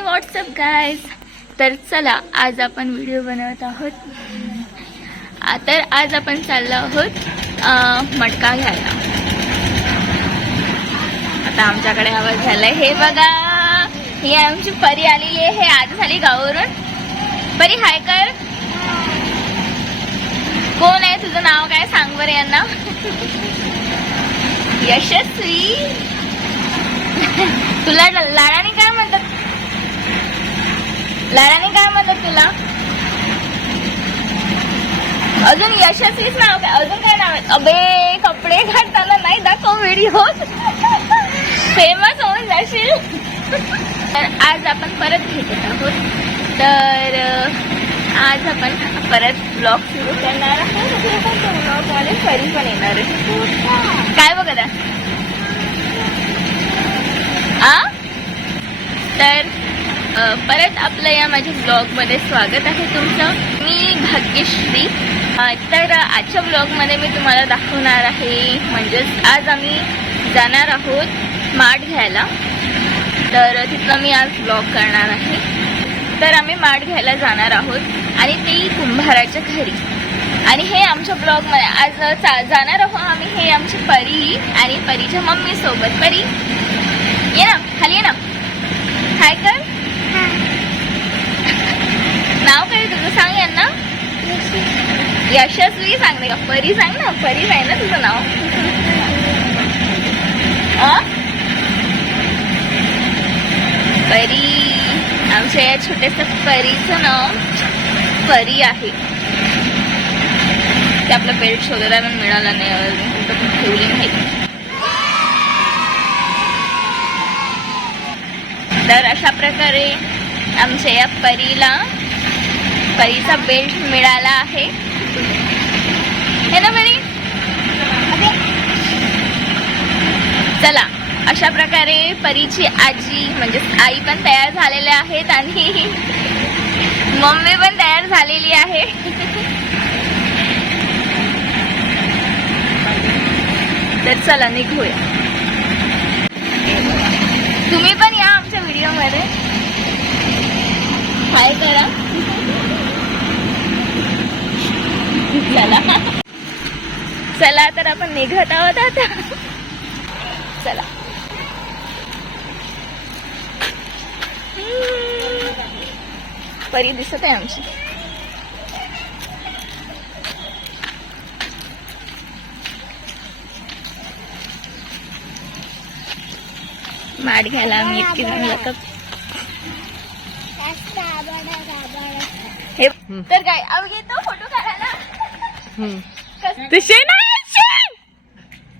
हे WhatsApp guys. तर चला आज आपण व्हिडिओ बनवत आहोत. तर आज आपण चाललो आहोत मटका घ्यायला. आता आमच्याकडे आवाज झालाय. हे बघा, ही आमची परी आलेली आहे. आज झाली गावावरून. परी हाय कर. कोण आहे, तुझं नाव काय सांग बरं यांना. यशस्वी. तुला लाडाने काय म्हणतात, लाडाने काय म्हणतात तुला. अजून यशस्वीच नाव काय, अजून काय नाव आहे. अबे कपडे घालताना नाही दाखव व्हिडिओ, फेमस होऊन जाशील. तर आज आपण परत भेटत आहोत. तर आज आपण परत ब्लॉग सुरू करणार आहोत. ब्लॉग मध्ये परी पण येणार आहे. काय बघा तर परत आपलं या माझ्या ब्लॉगमध्ये स्वागत आहे तुमचं. मी भाग्यश्री. तर आजच्या ब्लॉगमध्ये मी तुम्हाला दाखवणार आहे, म्हणजेच आज आम्ही जाणार आहोत माठ घ्यायला. तर तिथलं मी आज ब्लॉग करणार आहे. तर आम्ही माठ घ्यायला जाणार आहोत आणि ते कुंभाराच्या घरी. आणि हे आमच्या ब्लॉगमध्ये आज जाणार आहोत आम्ही. हे आमची परी आणि परीच्या मम्मी सोबत. परी ये ना, खाली ये ना, हाय कर. नाव काय तुझं सांग यांना. यशस्वी सांगते का. परी सांग ना, परी आहे ना तुझं नाव. परी. आमच्या या छोट्याशा परीचं नाव परी आहे. ते आपला बेल्ट शोधायला पण मिळाला नाही, अजून कुठं पण ठेवली नाही. तर अशा प्रकारे आमच्या या परीचा बेल्ट मिळाला आहे. हे ना परी. चला, अशा प्रकारे परीची आजी म्हणजे आई पण तयार झालेल्या आहेत आणि मम्मी पण तयार झालेली आहे. तर चला निघूया. तुम्ही पण या आमच्या व्हिडिओ मध्ये. हाय करा. चला चला, तर आपण निघत आहोत आता. चला. परी दिसत आहे आमची. माठ घ्यायला आम्ही इतकी जण जातात. हे तर काय आम्ही येतो फोटो काढायला. ते शेण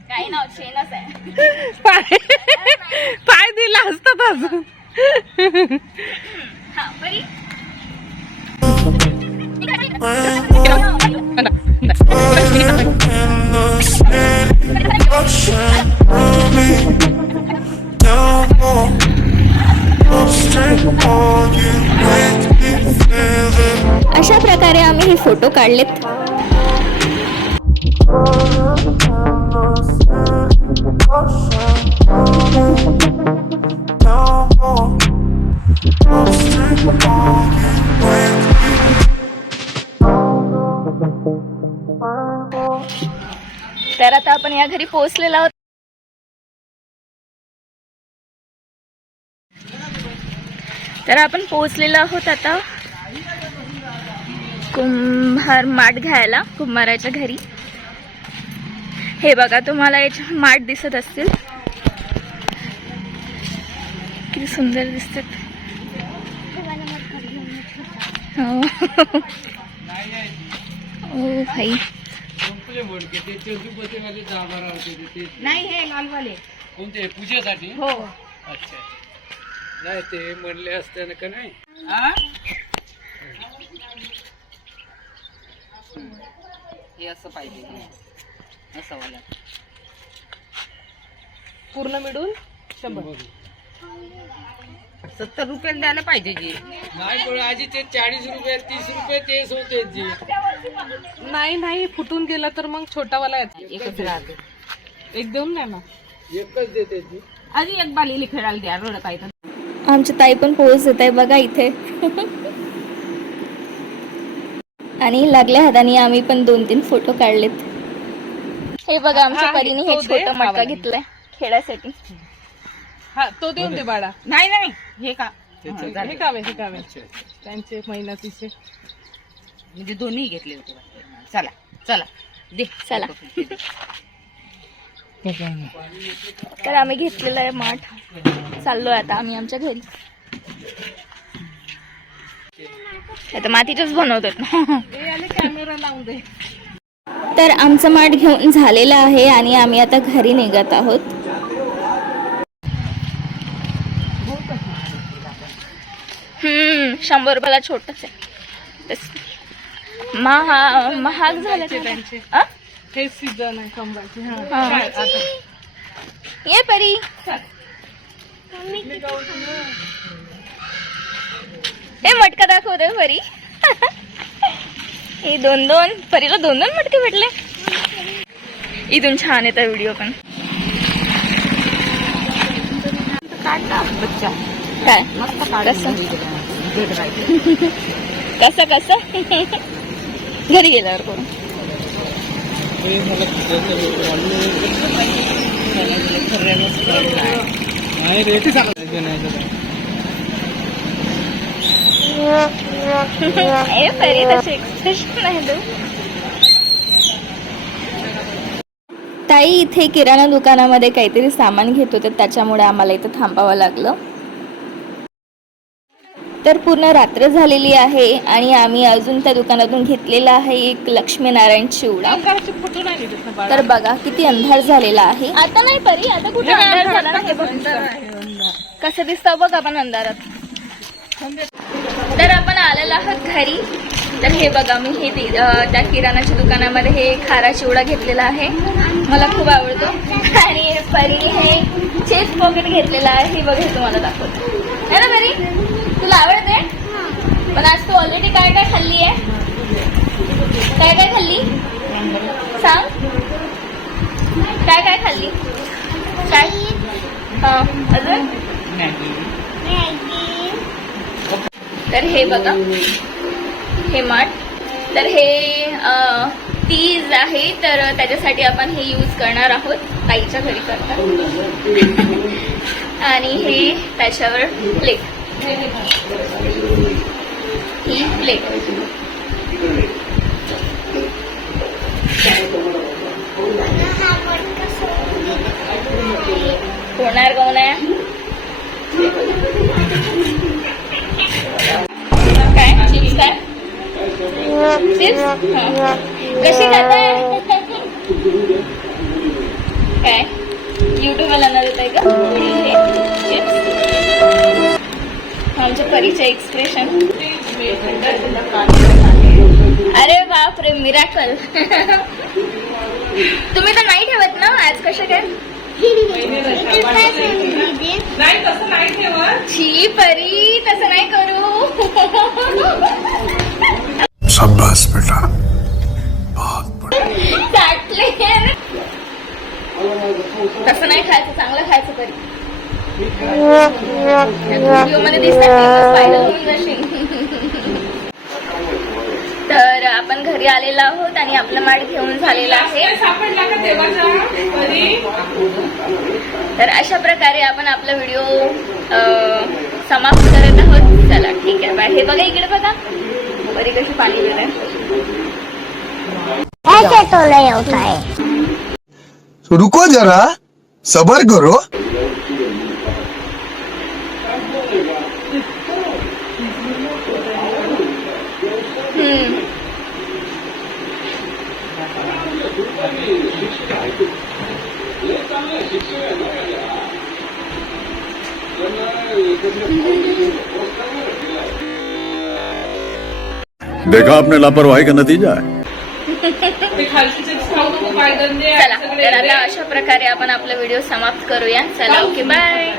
काही नाव शेणच आहे. पाय दिला असतात अजून. हा बरी. अशा प्रकारे आम्ही हे फोटो काढलेत. तर आता आपण या घरी पोहोचलेलो आहोत. तर आपण पोहोचलेलो आहोत आता कुंभार माठ घ्यायला, कुंभाराच्या घरी. हे बघा, तुम्हाला याचे माठ दिसत असतील. किती सुंदर दिसतात. ओ भाई. नाही, हे लालवाले कोणते पूजेसाठी. हो. अच्छा. नाही ते म्हणले असते ना का नाही. हे असं पाहिजे, असं वाला पूर्ण मिळून 100. 70 रुपयाला द्यायला पाहिजे जी. नाही पण आजी ते 40 रुपये 30 रुपये तेच होते जी. नाही फुटून गेलं तर मग छोटावाला एकच राहते. एक देऊन नाही ना, एकच देते जी. आधी एक बालीली खेळायला द्या. रड काय तर आमची ताई पण पोहोचत आहे बघा इथे. आणि लागल्या हाताने आम्ही पण 2-3 फोटो काढलेत. हे बघा आमच्या परीने हे छोटं मटका घेतलंय खेळासाठी. हा तो देऊन दे बाळा. नाही नाही हे का हे कावे त्यांचे महिन्याचे म्हणजे दोन्ही घेतले होते. चला चला दे चला. तर आम्ही घेतलेलं आहे माठ. चाललोय आता आम्ही आमच्या घरी. आता मातीचंच बनवतात ना. कॅमेरा लावून दे. तर आमचं माठ घेऊन झालेलं आहे आणि आम्ही आता घरी निघत आहोत. हम्म, 100 रुपयाला छोटस आहे. महाग झाले त्यांचे हे सीझन आहे कंबाचे. ये परी. हे मटका दाखवतोय परी. हे 2-2 परीला 2-2 मटके भेटले. इथून छान येतात व्हिडिओ पण. काढला बच्चा काय मस्त कसं कसं घरी गेल्यावर करू. परी तसे एक्सप्रेशन नाही देऊ. ताई इथे किराणा दुकानामध्ये काहीतरी सामान घेत होते, त्याच्यामुळे आम्हाला इथे थांबावं लागलं. तर पूर्ण रात्र झालेली आहे आणि आम्ही अजून त्या दुकानातून घेतलेला आहे एक लक्ष्मीनारायण चिवडा. फोटो नाही दिसत बाळा. तर बघा किती अंधार झालेला आहे. आता नाही परी, आता कुठे अंधार झाला ना. हे बघ कसं दिसतं बघ आपण अंधारात. तर आपण आलेलो आहोत घरी. तर हे बघा मी हे त्या किराणाच्या दुकानामध्ये हे खारा चिवडा घेतलेला आहे. मला खूप आवडतो. आणि परी हे चेस्ट पॉकेट घेतलेला आहे. हे बघा तुम्हाला दाखवतो है ना परी. तुला आवडते पण आज तू ऑलरेडी काय काय खाल्ली आहे. काय काय खाल्ली सांग. काय काय खाल्ली. काय अजून. तर हे बघा हे माठ. तर हे तीज आहे. तर त्याच्यासाठी आपण हे यूज करणार आहोत. ताईच्या घरी करतात. आणि हे त्याच्यावर प्लेट. ही प्लेट. होणार कोण आहे. काय चिप्स काय चिप्स कशी खाताय. काय युट्यूबला लावणार येत आहे का चिप्स. आमच्या परीचे एक्सप्रेशन. अरे बापरे मिराकल. तुम्ही तर नाही ठेवत ना आज. कशा काय नाही तसं नाही ठेवत. छी परी तसं नाही करू. शाबाश बेटा. चाटले. तसं नाही खायचं, चांगलं खायचं परी. व्हिडिओ मध्ये दिसतात व्हायरल होऊन जाशील. तर आपण घरी आलेलो आहोत आणि आपलं माठ घेऊन झालेलं आहे. सापडला का देवाचा परी. तर अशा प्रकारे आपण आपला व्हिडिओ समाप्त करत आहोत. चला ठीक आहे बाय. हे बघा इकडे बघा परी कशी पाणी देत आहे. रुको जरा सबर करो. देखा आपने लापरवाही का नतीजा है. ते खालची चिप्स खाऊ नको. पायदंडे चला तर आता अशा प्रकारे आपण आपला व्हिडिओ समाप्त करूया. चला ओके बाय.